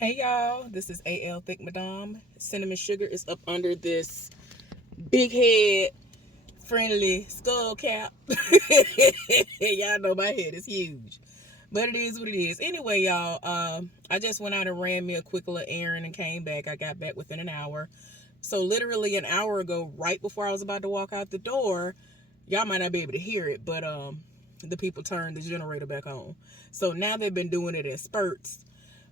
Hey y'all, this is AL Thick Madame. Cinnamon Sugar is up under this big head friendly skull cap. Y'all know my head is huge. But it is what it is. Anyway, y'all, I just went out and ran me a quick little errand and came back. I got back within an hour. So literally an hour ago, right before I was about to walk out the door, y'all might not be able to hear it, but the people turned the generator back on. So now they've been doing it in spurts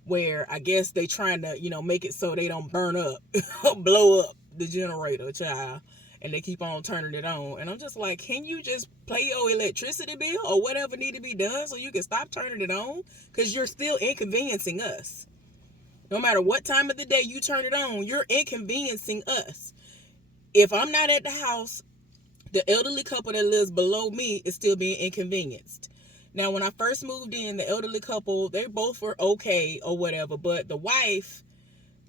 where I guess they trying to, make it so they don't burn up, blow up the generator, child. And they keep on turning it on. And I'm just like, can you just pay your electricity bill or whatever need to be done so you can stop turning it on? Because you're still inconveniencing us. No matter what time of the day you turn it on, you're inconveniencing us. If I'm not at the house, the elderly couple that lives below me is still being inconvenienced. Now, when I first moved in, the elderly couple, they both were okay or whatever, but the wife,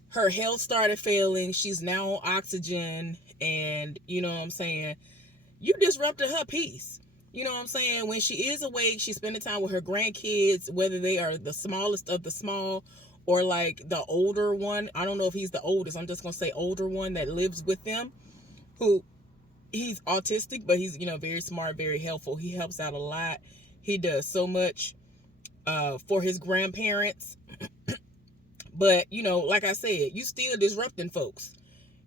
her health started failing. She's now on oxygen, and you know what I'm saying? You disrupted her peace. You know what I'm saying? When she is awake, she's spending time with her grandkids, whether they are the smallest of the small or like the older one. I don't know if he's the oldest. I'm just going to say older one that lives with them, who he's autistic, but he's, very smart, very helpful. He helps out a lot. He does so much for his grandparents. But, like I said, you still disrupting folks.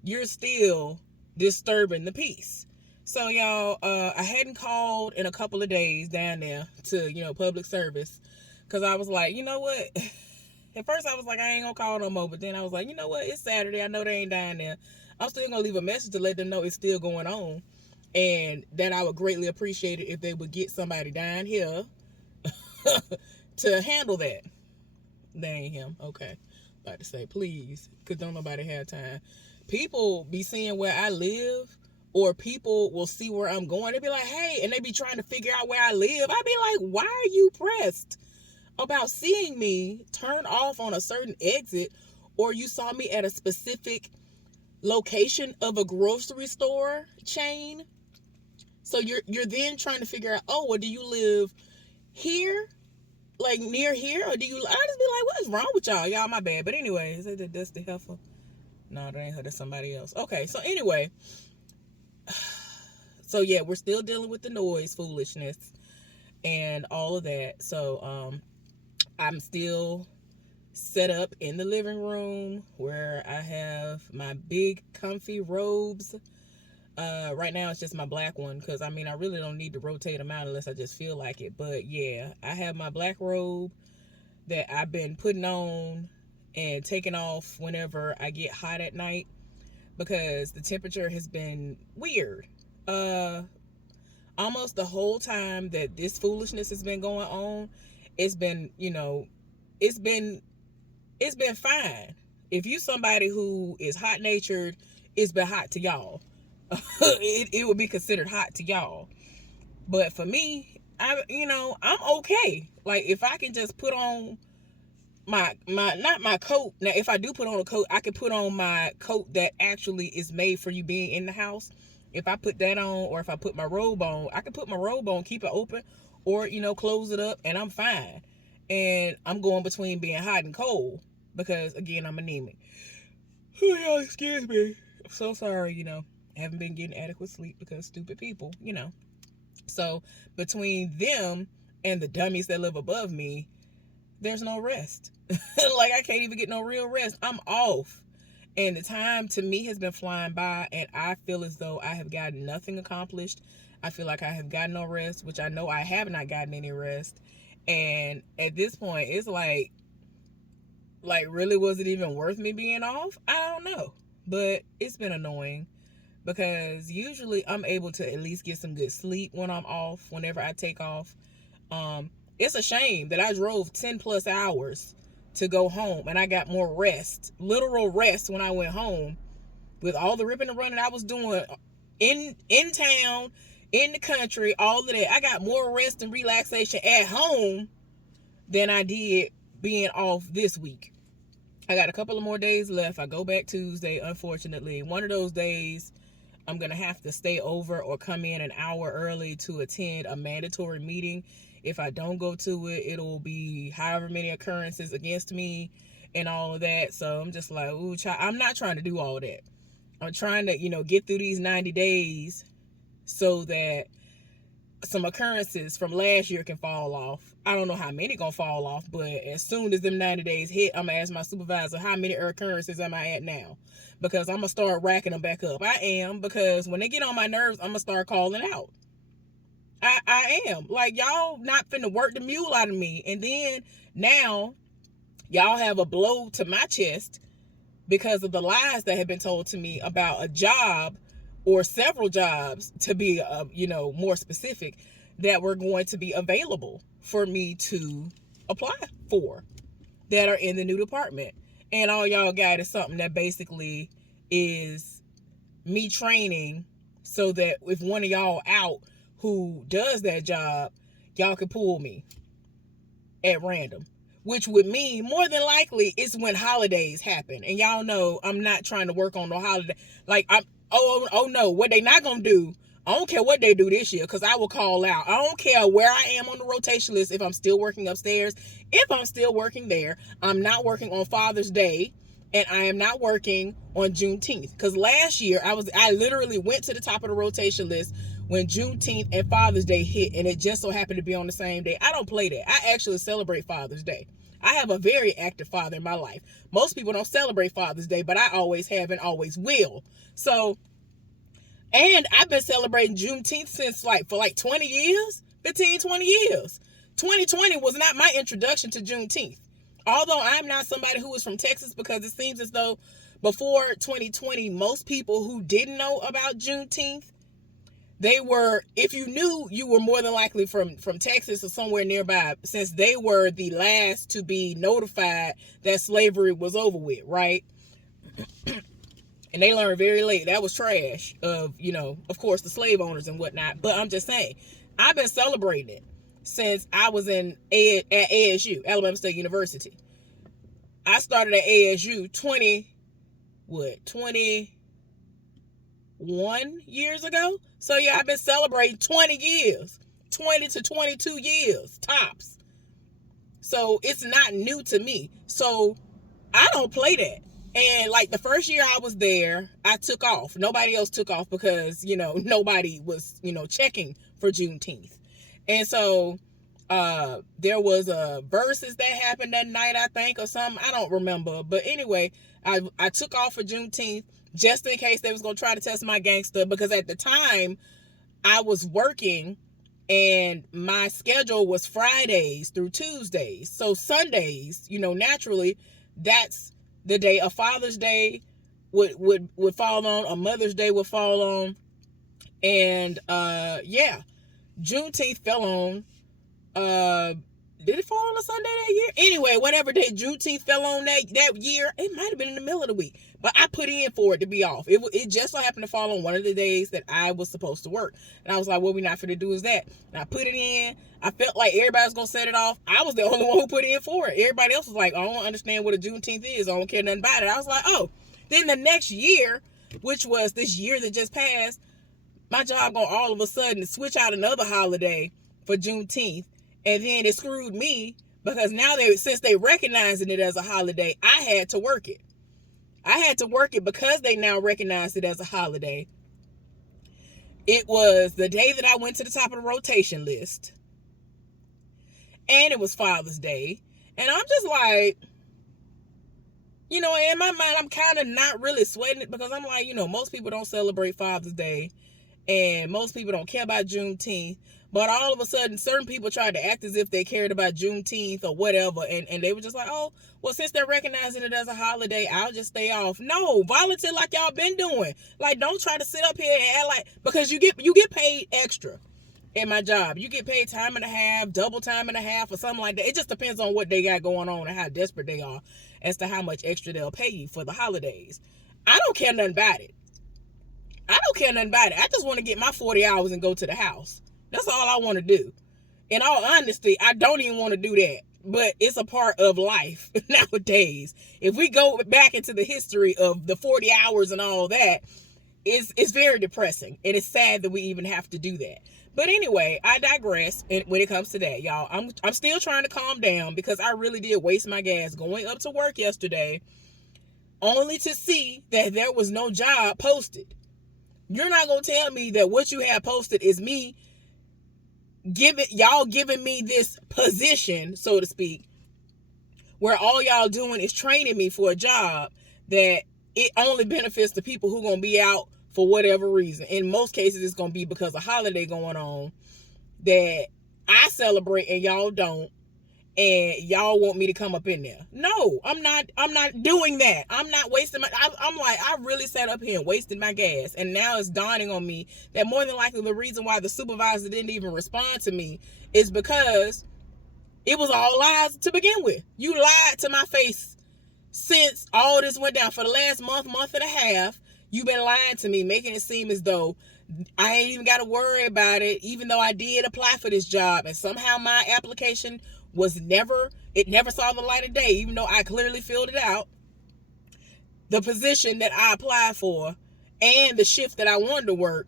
You're still disturbing the peace. So, y'all, I hadn't called in a couple of days down there to, public service. Because I was like, you know what? At first, I was like, I ain't going to call no more. But then I was like, you know what? It's Saturday. I know they ain't down there. I'm still going to leave a message to let them know it's still going on. And that I would greatly appreciate it if they would get somebody down here to handle that. That ain't him. Okay. About to say, please, because don't nobody have time. People be seeing where I live, or people will see where I'm going. They be like, hey, and they be trying to figure out where I live. I be like, why are you pressed about seeing me turn off on a certain exit, or you saw me at a specific location of a grocery store chain? So you're then trying to figure out, oh, well, do you live here? Like near here? Or do you, I just be like, what's wrong with y'all? Y'all, my bad. But anyway, is it that's the heifer? No, that ain't her, that's somebody else. Okay, so anyway. So yeah, we're still dealing with the noise foolishness and all of that. So I'm still set up in the living room where I have my big comfy robes. Right now it's just my black one because I really don't need to rotate them out unless I just feel like it. But yeah, I have my black robe that I've been putting on and taking off whenever I get hot at night because the temperature has been weird. Almost the whole time that this foolishness has been going on, it's been, it's been it's been fine. If you somebody who is hot natured, it's been hot to y'all. It would be considered hot to y'all. But for me, I'm okay. Like if I can just put on my not my coat. Now if I do put on a coat, I can put on my coat that actually is made for you being in the house. If I put that on, or if I put my robe on, I can put my robe on, keep it open, or close it up, and I'm fine. And I'm going between being hot and cold because again I'm anemic. Oh, y'all, excuse me. I'm so sorry. I haven't been getting adequate sleep because stupid people. So between them and the dummies that live above me, there's no rest. Like I can't even get no real rest. I'm off. And the time to me has been flying by, and I feel as though I have gotten nothing accomplished. I feel like I have gotten no rest, which I know I have not gotten any rest. And at this point, it's like really was it even worth me being off? I don't know. But it's been annoying because usually I'm able to at least get some good sleep when I'm off, whenever I take off. It's a shame that I drove 10 plus hours to go home and I got more rest, literal rest when I went home with all the ripping and running I was doing in town, in the country, all of that. I got more rest and relaxation at home than I did being off this week. I got a couple of more days left. I go back Tuesday, unfortunately. One of those days I'm going to have to stay over or come in an hour early to attend a mandatory meeting If I don't go to it, it'll be however many occurrences against me and all of that. So I'm just like, ooh, child, I'm not trying to do all that. I'm trying to, get through these 90 days so that some occurrences from last year can fall off. I don't know how many gonna fall off, but as soon as them 90 days hit, I'm gonna ask my supervisor, how many occurrences am I at now? Because I'm gonna start racking them back up. I am, because when they get on my nerves, I'm gonna start calling out. I am. Like, y'all not finna work the mule out of me. And then now y'all have a blow to my chest because of the lies that have been told to me about a job or several jobs, to be more specific, that were going to be available for me to apply for, that are in the new department. And all y'all got is something that basically is me training so that if one of y'all out who does that job, y'all can pull me at random. Which would mean more than likely it's when holidays happen. And y'all know I'm not trying to work on no holiday. Like, oh no, what they not gonna do, I don't care what they do this year, because I will call out. I don't care where I am on the rotation list. If I'm still working upstairs, if I'm still working there, I'm not working on Father's Day, and I am not working on Juneteenth. Because last year I literally went to the top of the rotation list when Juneteenth and Father's Day hit, and it just so happened to be on the same day. I don't play that. I actually celebrate Father's Day. I have a very active father in my life. Most people don't celebrate Father's Day, but I always have and always will. So, and I've been celebrating Juneteenth since for 20 years, 15, 20 years. 2020 was not my introduction to Juneteenth. Although I'm not somebody who is from Texas, because it seems as though before 2020, most people who didn't know about Juneteenth, they were, if you knew, you were more than likely from Texas or somewhere nearby, since they were the last to be notified that slavery was over with, right? And they learned very late. That was trash of, of course, the slave owners and whatnot. But I'm just saying, I've been celebrating it since I was at ASU, Alabama State University. I started at ASU 21 years ago. So yeah, I've been celebrating 20 years, 20 to 22 years tops. So it's not new to me. So I don't play that. And like the first year I was there, I took off. Nobody else took off because, nobody was, checking for Juneteenth. And so there was a versus that happened that night, I think, or something. I don't remember. But anyway, I took off for Juneteenth just in case they was going to try to test my gangster, because at the time I was working and my schedule was Fridays through Tuesdays. So Sundays, naturally, that's the day a Father's Day would fall on, a Mother's Day would fall on. And Juneteenth fell on, did it fall on a Sunday that year? Anyway, whatever day Juneteenth fell on that year, it might have been in the middle of the week, but I put in for it to be off. It just so happened to fall on one of the days that I was supposed to work. And I was like, what we're not going to do is that. And I put it in. I felt like everybody was going to set it off. I was the only one who put in for it. Everybody else was like, I don't understand what a Juneteenth is. I don't care nothing about it. I was like, oh. Then the next year, which was this year that just passed, my job going all of a sudden switch out another holiday for Juneteenth. And then it screwed me, because now since they recognizing it as a holiday, I had to work it. I had to work it because they now recognize it as a holiday. It was the day that I went to the top of the rotation list. And it was Father's Day. And I'm just like, in my mind, I'm kind of not really sweating it, because I'm like, most people don't celebrate Father's Day. And most people don't care about Juneteenth. But all of a sudden, certain people tried to act as if they cared about Juneteenth or whatever. And they were just like, oh, well, since they're recognizing it as a holiday, I'll just stay off. No, volunteer like y'all been doing. Like, don't try to sit up here and act like, because you get paid extra in my job. You get paid time and a half, double time and a half, or something like that. It just depends on what they got going on and how desperate they are as to how much extra they'll pay you for the holidays. I don't care nothing about it. I just want to get my 40 hours and go to the house. That's all I want to do. In all honesty, I don't even want to do that. But it's a part of life nowadays. If we go back into the history of the 40 hours and all that, it's very depressing, and it's sad that we even have to do that. But anyway, I digress. And when it comes to that, y'all, I'm still trying to calm down because I really did waste my gas going up to work yesterday, only to see that there was no job posted. You're not gonna tell me that what you have posted is me giving me this position, so to speak, where all y'all doing is training me for a job that it only benefits the people who are going to be out for whatever reason. In most cases, it's going to be because of holiday going on that I celebrate and y'all don't, and y'all want me to come up in there. No, I'm not doing that. I'm not wasting I'm like, I really sat up here and wasted my gas. And now it's dawning on me that more than likely the reason why the supervisor didn't even respond to me is because it was all lies to begin with. You lied to my face since all this went down. For the last month and a half, you've been lying to me, making it seem as though I ain't even got to worry about it, even though I did apply for this job. And somehow my application never saw the light of day, even though I clearly filled it out. The position that I applied for and the shift that I wanted to work,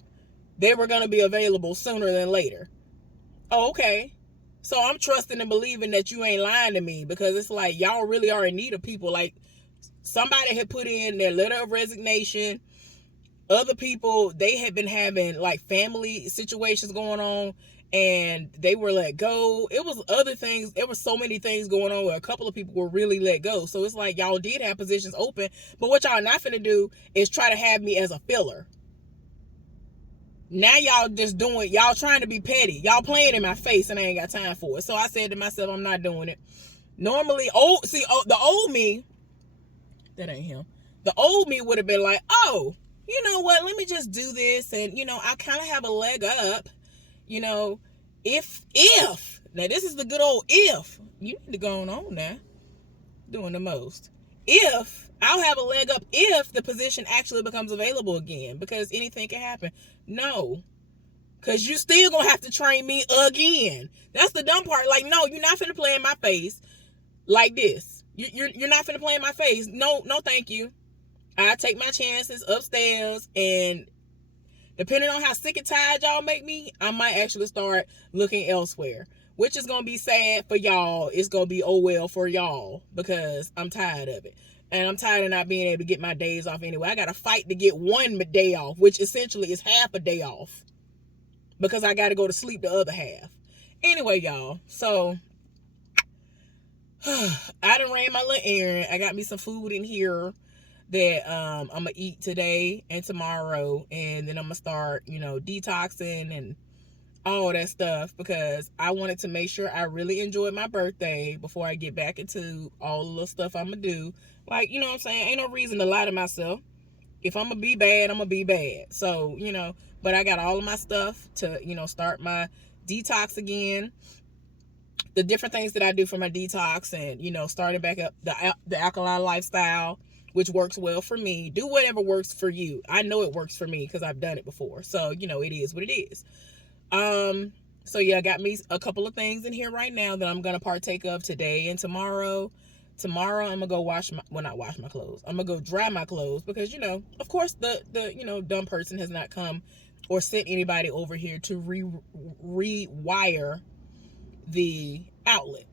they were going to be available sooner than later. Oh, okay. So I'm trusting and believing that you ain't lying to me, because it's like y'all really are in need of people. Like, somebody had put in their letter of resignation. Other people, they had been having like family situations going on and they were let go. It was other things. There were so many things going on where a couple of people were really let go. So it's like y'all did have positions open, but what y'all not finna do is try to have me as a filler. Now y'all trying to be petty. Y'all playing in my face and I ain't got time for it. So I said to myself, I'm not doing it. Normally, the old me, that ain't him. The old me would have been like, oh, you know what? Let me just do this. And, I kind of have a leg up, if, now this is the good old if, you need to go on now, doing the most. If I'll have a leg up if the position actually becomes available again, because anything can happen. No, because you still gonna have to train me again. That's the dumb part. Like, no, you're not finna play in my face like this. You're not finna play in my face. No, thank you. I take my chances upstairs, and depending on how sick and tired y'all make me, I might actually start looking elsewhere, which is gonna be sad for y'all. It's gonna be oh well for y'all, because I'm tired of it. And I'm tired of not being able to get my days off anyway. I got to fight to get one day off, which essentially is half a day off, because I got to go to sleep the other half. Anyway, y'all, so I done ran my little errand. I got me some food in here that I'm going to eat today and tomorrow. And then I'm going to start, detoxing and all that stuff, because I wanted to make sure I really enjoyed my birthday before I get back into all the stuff I'm going to do. Like, you know what I'm saying? Ain't no reason to lie to myself. If I'm going to be bad, I'm going to be bad. So, but I got all of my stuff to, start my detox again. The different things that I do for my detox and, starting back up the alkaline lifestyle, which works well for me. Do whatever works for you. I know it works for me because I've done it before. So, it is what it is. So yeah, I got me a couple of things in here right now that I'm going to partake of today and tomorrow. Tomorrow I'm going to go not wash my clothes. I'm going to go dry my clothes because, of course the dumb person has not come or sent anybody over here to rewire the outlet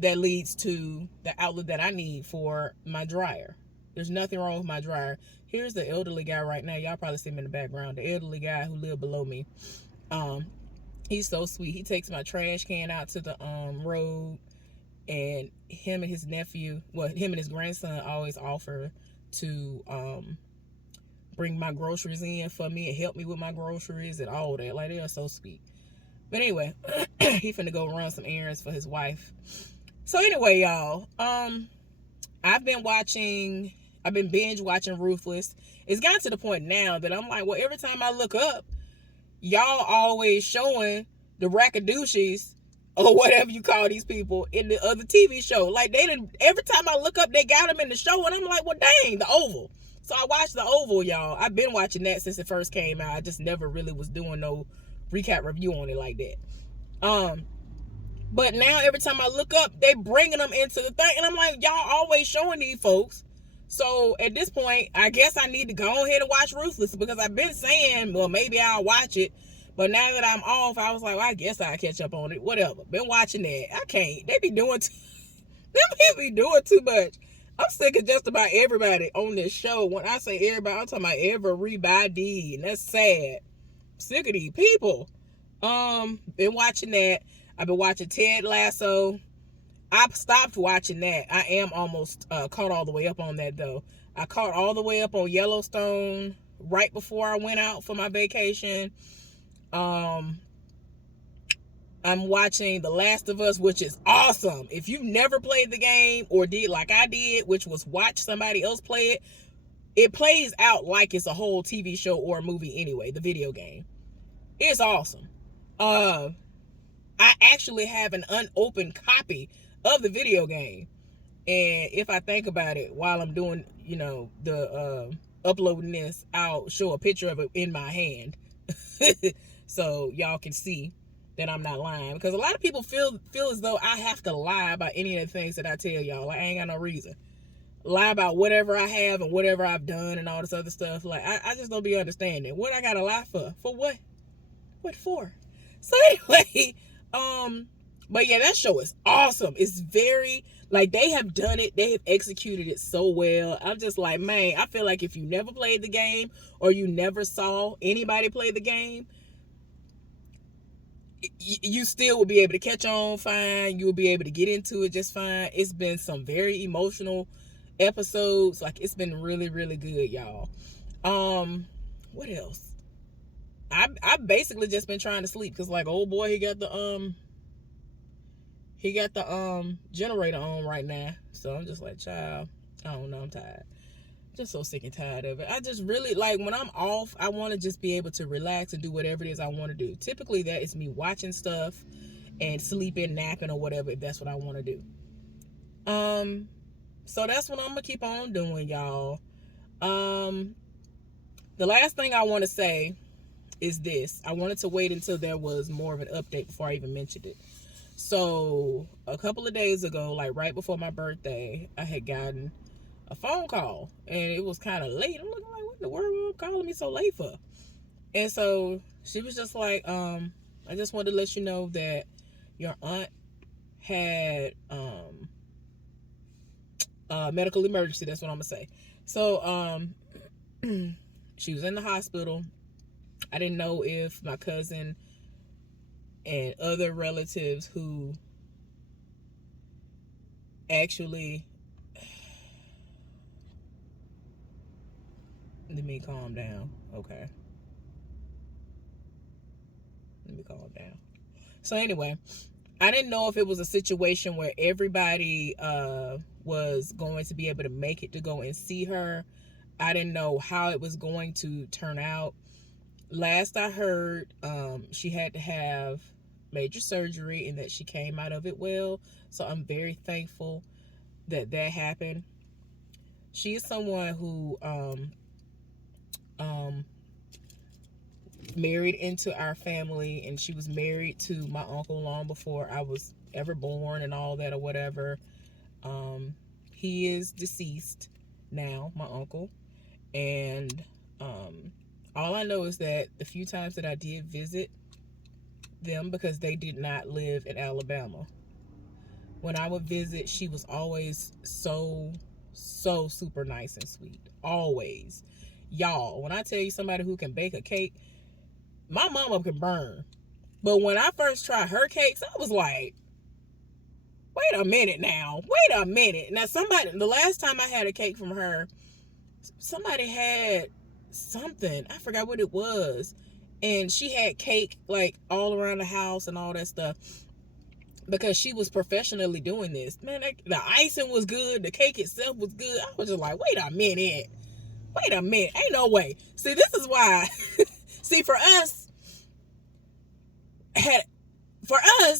that leads to the outlet that I need for my dryer. There's nothing wrong with my dryer. Here's the elderly guy right now. Y'all probably see him in the background. The elderly guy who lived below me. He's so sweet. He takes my trash can out to the road, and him and his grandson always offer to bring my groceries in for me and help me with my groceries and all that. Like, they are so sweet. But anyway, he finna go run some errands for his wife. So anyway, y'all, I've been binge watching Ruthless. It's gotten to the point now that I'm like, well, every time I look up, y'all always showing the Rackadoochies or whatever you call these people in the other TV show. Like, every time I look up, they got them in the show, and I'm like, well, dang, The Oval. So I watched The Oval, y'all. I've been watching that since it first came out. I just never really was doing no recap review on it like that. But now every time I look up, they bringing them into the thing, and I'm like, y'all always showing these folks. So at this point, I guess I need to go ahead and watch Ruthless, because I've been saying, well, maybe I'll watch it. But now that I'm off, I was like, well, I guess I'll catch up on it. Whatever. Been watching that. I can't. They be doing too much. I'm sick of just about everybody on this show. When I say everybody, I'm talking about everybody. And that's sad. I'm sick of these people. Been watching that. I've been watching Ted Lasso. I stopped watching that. I am almost caught all the way up on that, though. I caught all the way up on Yellowstone right before I went out for my vacation. I'm watching The Last of Us, which is awesome. If you've never played the game or did like I did, which was watch somebody else play it, it plays out like it's a whole TV show or a movie anyway, the video game. It's awesome. I actually have an unopened copy of the video game, and if I think about it while I'm doing, the uploading this, I'll show a picture of it in my hand so y'all can see that I'm not lying, because a lot of people feel as though I have to lie about any of the things that I tell y'all. Like, I ain't got no reason lie about whatever I have and whatever I've done and all this other stuff. Like, I just don't be understanding what I gotta lie for what for. So anyway, but yeah, that show is awesome. It's very, like, they have done it. They have executed it so well. I'm just like, man, I feel like if you never played the game or you never saw anybody play the game, you still will be able to catch on fine. You'll be able to get into it just fine. It's been some very emotional episodes. Like, it's been really, really good, y'all. What else? I've basically just been trying to sleep, because, like, old boy, he got the generator on right now. So I'm just like, child, I don't know, I'm tired. Just so sick and tired of it. I just really, like, when I'm off, I want to just be able to relax and do whatever it is I want to do. Typically, that is me watching stuff and sleeping, napping, or whatever, if that's what I want to do. So that's what I'm gonna keep on doing, y'all. The last thing I want to say is this. I wanted to wait until there was more of an update before I even mentioned it. So a couple of days ago, like right before my birthday, I had gotten a phone call, and it was kind of late. I'm looking like, what in the world are you calling me so late for? And so she was just like, I just wanted to let you know that your aunt had medical emergency. That's what I'm gonna say. So she was in the hospital. I didn't know if my cousin and other relatives who actually, let me calm down. Okay. Let me calm down. So anyway, I didn't know if it was a situation where everybody was going to be able to make it to go and see her. I didn't know how it was going to turn out. Last I heard, she had to have major surgery and that she came out of it well. So I'm very thankful that happened. She is someone who married into our family, and she was married to my uncle long before I was ever born and all that or whatever. He is deceased now, my uncle, and all I know is that the few times that I did visit them, because they did not live in Alabama, when I would visit, she was always so super nice and sweet. Always. Y'all, when I tell you somebody who can bake a cake, my mama can burn. But when I first tried her cakes, I was like, wait a minute now. Wait a minute. Now, the last time I had a cake from her, somebody had something. I forgot what it was. And she had cake, like, all around the house and all that stuff, because she was professionally doing this. Man, the icing was good. The cake itself was good. I was just like, wait a minute. Ain't no way. See, this is why. See, for us,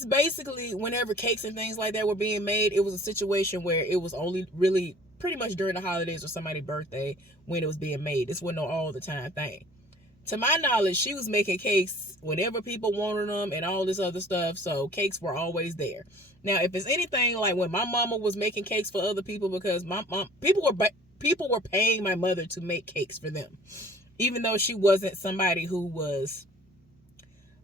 basically, whenever cakes and things like that were being made, it was a situation where it was only really pretty much during the holidays or somebody's birthday when it was being made. This wasn't no all the time thing. To my knowledge, she was making cakes whenever people wanted them and all this other stuff. So cakes were always there. Now, if it's anything like when my mama was making cakes for other people, because my mom, people were people were paying my mother to make cakes for them, even though she wasn't somebody who was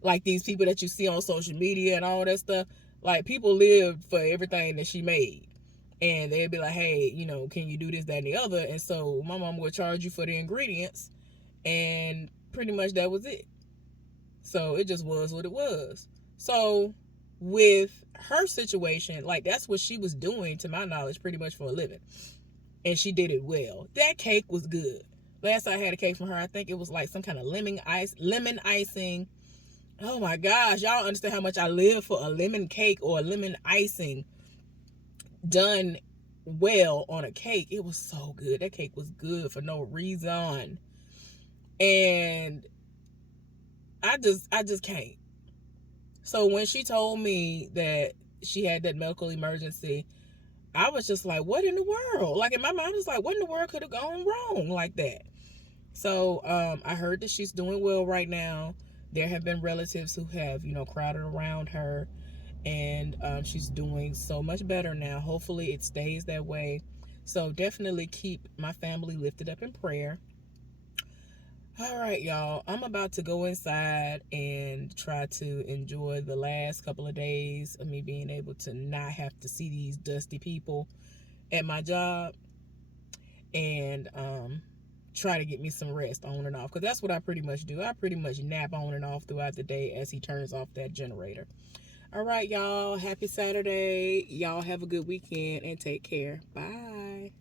like these people that you see on social media and all that stuff. Like, people lived for everything that she made, and they'd be like, hey, you know, can you do this, that, and the other? And so my mom would charge you for the ingredients, and pretty much that was it. So it just was what it was. So with her situation, like, that's what she was doing, to my knowledge, pretty much for a living, and she did it well. That cake was good. Last time I had a cake from her, I think it was like some kind of lemon icing. Oh my gosh, y'all understand how much I live for a lemon cake or a lemon icing done well on a cake. It was so good. That cake was good for no reason. And I just can't. So when she told me that she had that medical emergency, I was just like, what in the world? Like, in my mind, I was like, what in the world could have gone wrong like that? So I heard that she's doing well right now. There have been relatives who have, you know, crowded around her, and she's doing so much better now. Hopefully it stays that way. So definitely keep my family lifted up in prayer. All right, y'all, I'm about to go inside and try to enjoy the last couple of days of me being able to not have to see these dusty people at my job, and try to get me some rest on and off, because that's what I pretty much do. I pretty much nap on and off throughout the day as he turns off that generator. All right, y'all, happy Saturday. Y'all have a good weekend and take care. Bye.